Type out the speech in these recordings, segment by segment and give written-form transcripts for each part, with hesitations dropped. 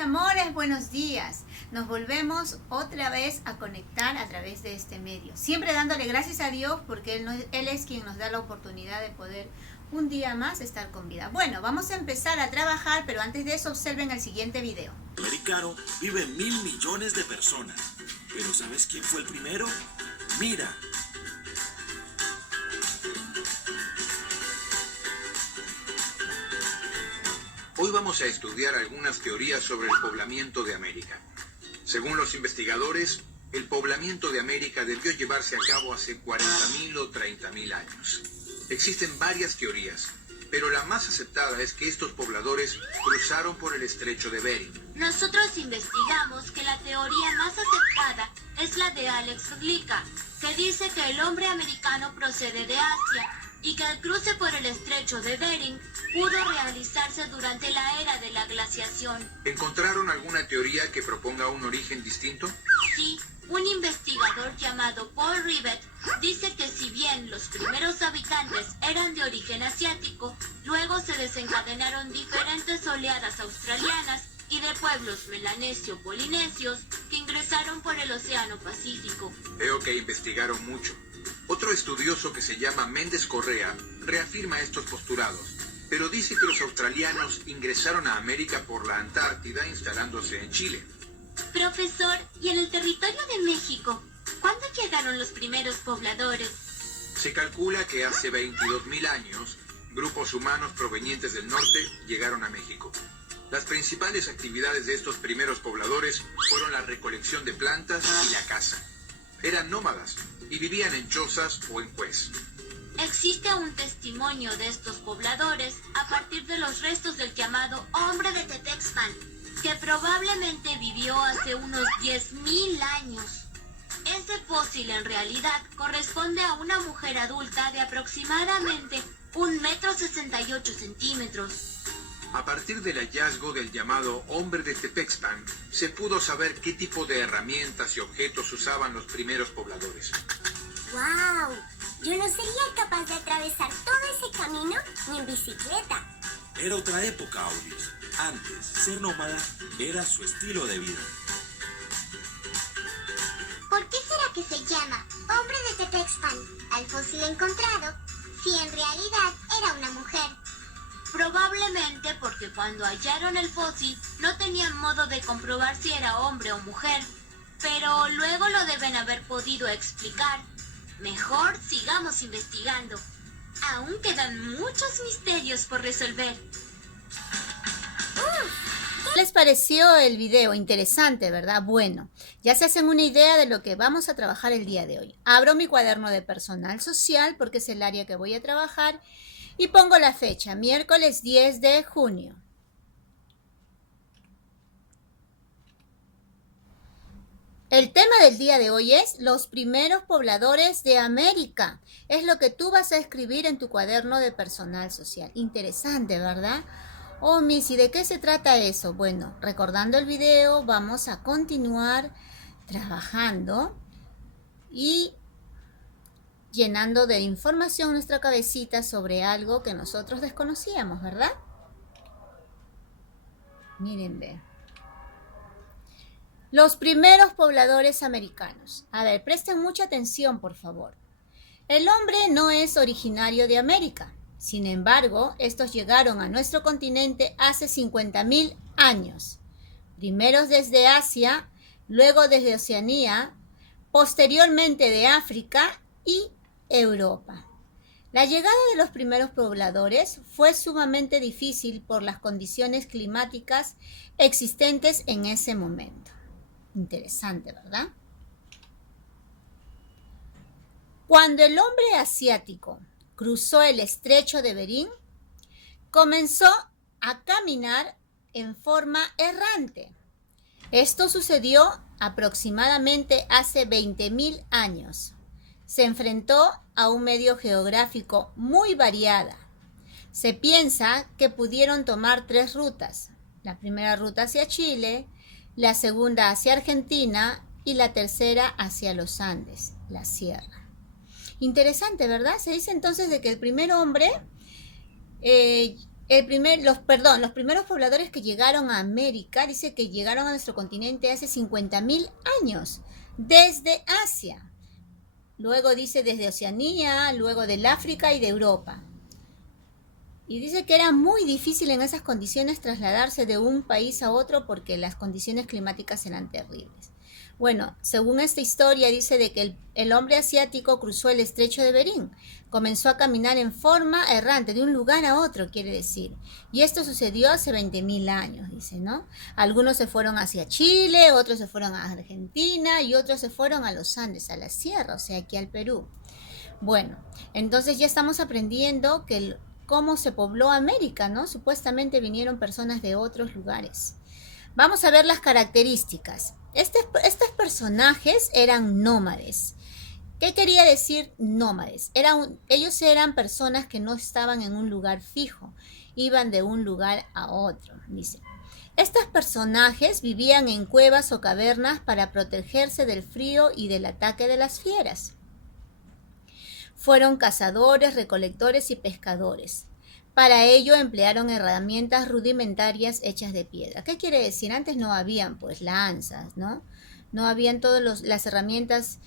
amores, buenos días. Nos volvemos otra vez a conectar a través de este medio. Siempre dándole gracias a Dios porque Él es quien nos da la oportunidad de poder un día más estar con vida. Bueno, vamos a empezar a trabajar, pero antes de eso observen el siguiente video. Americano vive 1.000 millones de personas. ¿Pero sabes quién fue el primero? Mira. Hoy vamos a estudiar algunas teorías sobre el poblamiento de América. Según los investigadores, el poblamiento de América debió llevarse a cabo hace 40.000 o 30.000 años. Existen varias teorías, pero la más aceptada es que estos pobladores cruzaron por el estrecho de Bering. Nosotros investigamos que la teoría más aceptada es la de Alex Glica, que dice que el hombre americano procede de Asia y que el cruce por el estrecho de Bering pudo realizarse durante la era de la glaciación. ¿Encontraron alguna teoría que proponga un origen distinto? Sí, un investigador llamado Paul Rivet dice que si bien los primeros habitantes eran de origen asiático, luego se desencadenaron diferentes oleadas australianas y de pueblos melanesio-polinesios que ingresaron por el Océano Pacífico. Veo que investigaron mucho. Otro estudioso que se llama Méndez Correa reafirma estos postulados, pero dice que los australianos ingresaron a América por la Antártida instalándose en Chile. Profesor, ¿y en el territorio de México, cuándo llegaron los primeros pobladores? Se calcula que hace 22.000 años, grupos humanos provenientes del norte llegaron a México. Las principales actividades de estos primeros pobladores fueron la recolección de plantas y la caza. Eran nómadas y vivían en chozas o en cués. Existe un testimonio de estos pobladores a partir de los restos del llamado hombre de Tetexpan, que probablemente vivió hace unos 10.000 años. Ese fósil en realidad corresponde a una mujer adulta de aproximadamente 1,68 m. A partir del hallazgo del llamado hombre de Tepexpan, se pudo saber qué tipo de herramientas y objetos usaban los primeros pobladores. ¡Wow! Yo no sería capaz de atravesar todo ese camino ni en bicicleta. Era otra época, Auris. Antes, ser nómada era su estilo de vida. ¿Por qué será que se llama hombre de Tetexpan al fósil encontrado si en realidad era una mujer? Probablemente porque cuando hallaron el fósil no tenían modo de comprobar si era hombre o mujer, pero luego lo deben haber podido explicar. Mejor sigamos investigando. Aún quedan muchos misterios por resolver. ¿Qué les pareció el video? Interesante, ¿verdad? Bueno, ya se hacen una idea de lo que vamos a trabajar el día de hoy. Abro mi cuaderno de personal social porque es el área que voy a trabajar y pongo la fecha, miércoles 10 de junio. El tema del día de hoy es los primeros pobladores de América. Es lo que tú vas a escribir en tu cuaderno de personal social. Interesante, ¿verdad? Oh, Missy, ¿de qué se trata eso? Bueno, recordando el video, vamos a continuar trabajando y llenando de información nuestra cabecita sobre algo que nosotros desconocíamos, ¿verdad? Miren, ve. Los primeros pobladores americanos. A ver, presten mucha atención, por favor. El hombre no es originario de América. Sin embargo, estos llegaron a nuestro continente hace 50.000 años. Primero desde Asia, luego desde Oceanía, posteriormente de África y Europa. La llegada de los primeros pobladores fue sumamente difícil por las condiciones climáticas existentes en ese momento. Interesante, ¿verdad? Cuando el hombre asiático cruzó el estrecho de Bering, comenzó a caminar en forma errante. Esto sucedió aproximadamente hace 20.000 años. Se enfrentó a un medio geográfico muy variado. Se piensa que pudieron tomar 3 rutas. La primera ruta hacia Chile, la segunda hacia Argentina y la tercera hacia los Andes, la sierra. Interesante, ¿verdad? Se dice entonces de que el primer hombre los primeros pobladores que llegaron a América, dice que llegaron a nuestro continente hace 50.000 años, desde Asia. Luego dice desde Oceanía, luego del África y de Europa. Y dice que era muy difícil en esas condiciones trasladarse de un país a otro porque las condiciones climáticas eran terribles. Bueno, según esta historia dice de que el hombre asiático cruzó el estrecho de Bering, comenzó a caminar en forma errante de un lugar a otro, quiere decir. Y esto sucedió hace 20.000 años, dice, ¿no? Algunos se fueron hacia Chile, otros se fueron a Argentina y otros se fueron a los Andes, a la sierra, o sea, aquí al Perú. Bueno, entonces ya estamos aprendiendo que cómo se pobló América, ¿no? Supuestamente vinieron personas de otros lugares. Vamos a ver las características. Estos personajes eran nómades. ¿Qué quería decir nómades? Ellos eran personas que no estaban en un lugar fijo, iban de un lugar a otro, dice. Estos personajes vivían en cuevas o cavernas para protegerse del frío y del ataque de las fieras. Fueron cazadores, recolectores y pescadores. Para ello emplearon herramientas rudimentarias hechas de piedra. ¿Qué quiere decir? Antes no habían pues lanzas, ¿no? No habían todas las herramientas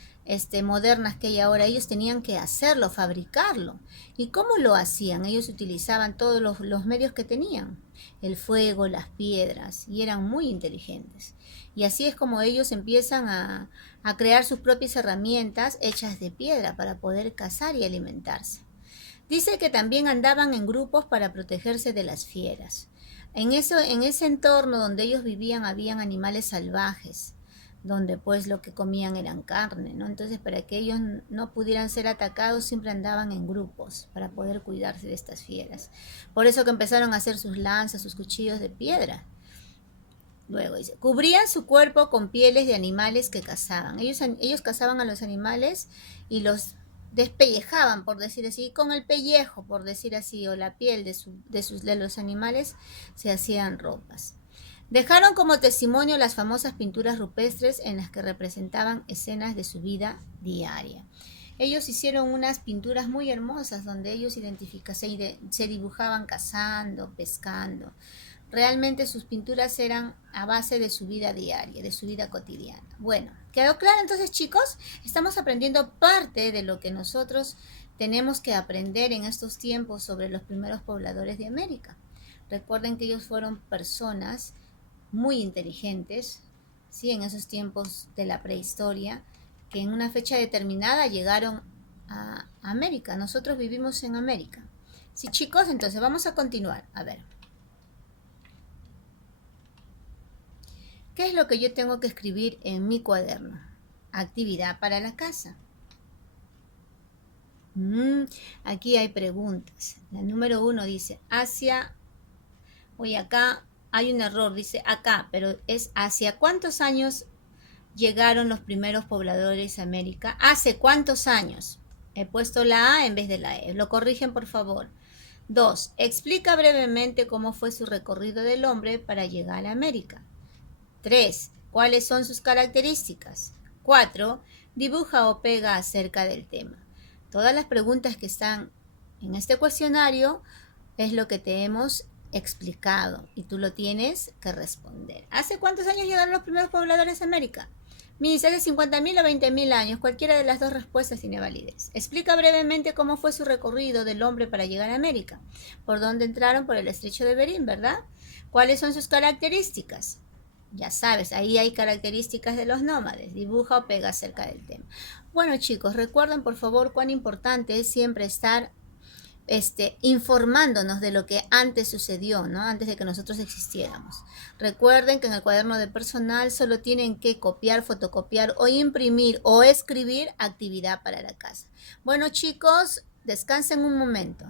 modernas que hay ahora. Ellos tenían que hacerlo, fabricarlo. ¿Y cómo lo hacían? Ellos utilizaban todos los medios que tenían. El fuego, las piedras, y eran muy inteligentes. Y así es como ellos empiezan a crear sus propias herramientas hechas de piedra para poder cazar y alimentarse. Dice que también andaban en grupos para protegerse de las fieras. En ese entorno donde ellos vivían habían animales salvajes, donde pues lo que comían eran carne, ¿no? Entonces para que ellos no pudieran ser atacados siempre andaban en grupos para poder cuidarse de estas fieras. Por eso que empezaron a hacer sus lanzas, sus cuchillos de piedra. Luego dice, cubrían su cuerpo con pieles de animales que cazaban. Ellos cazaban a los animales y los despellejaban, por decir así, con el pellejo, por decir así, o la piel de los animales se hacían ropas. Dejaron como testimonio las famosas pinturas rupestres en las que representaban escenas de su vida diaria. Ellos hicieron unas pinturas muy hermosas donde ellos se dibujaban cazando, pescando. Realmente sus pinturas eran a base de su vida diaria, de su vida cotidiana. Bueno, ¿quedó claro entonces, chicos? Estamos aprendiendo parte de lo que nosotros tenemos que aprender en estos tiempos sobre los primeros pobladores de América. Recuerden que ellos fueron personas muy inteligentes, ¿sí? En esos tiempos de la prehistoria, que en una fecha determinada llegaron a América. Nosotros vivimos en América. Sí, chicos, entonces vamos a continuar. A ver. ¿Qué es lo que yo tengo que escribir en mi cuaderno? Actividad para la casa. Aquí hay preguntas. La número 1 dice, acá hay un error, dice acá, pero es ¿hacia cuántos años llegaron los primeros pobladores a América? ¿Hace cuántos años? He puesto la A en vez de la E. Lo corrigen, por favor. 2. Explica brevemente cómo fue su recorrido del hombre para llegar a América. 3. ¿Cuáles son sus características? 4. Dibuja o pega acerca del tema. Todas las preguntas que están en este cuestionario es lo que te hemos explicado y tú lo tienes que responder. ¿Hace cuántos años llegaron los primeros pobladores a América? Dice, hace 50.000 o 20.000 años. Cualquiera de las dos respuestas tiene validez. Explica brevemente cómo fue su recorrido del hombre para llegar a América. ¿Por dónde entraron? Por el estrecho de Bering, ¿verdad? ¿Cuáles son sus características? Ya sabes, ahí hay características de los nómades. Dibuja o pega acerca del tema. Bueno, chicos, recuerden por favor cuán importante es siempre estar informándonos de lo que antes sucedió, ¿no? Antes de que nosotros existiéramos. Recuerden que en el cuaderno de personal solo tienen que copiar, fotocopiar o imprimir o escribir actividad para la casa. Bueno, chicos, descansen un momento.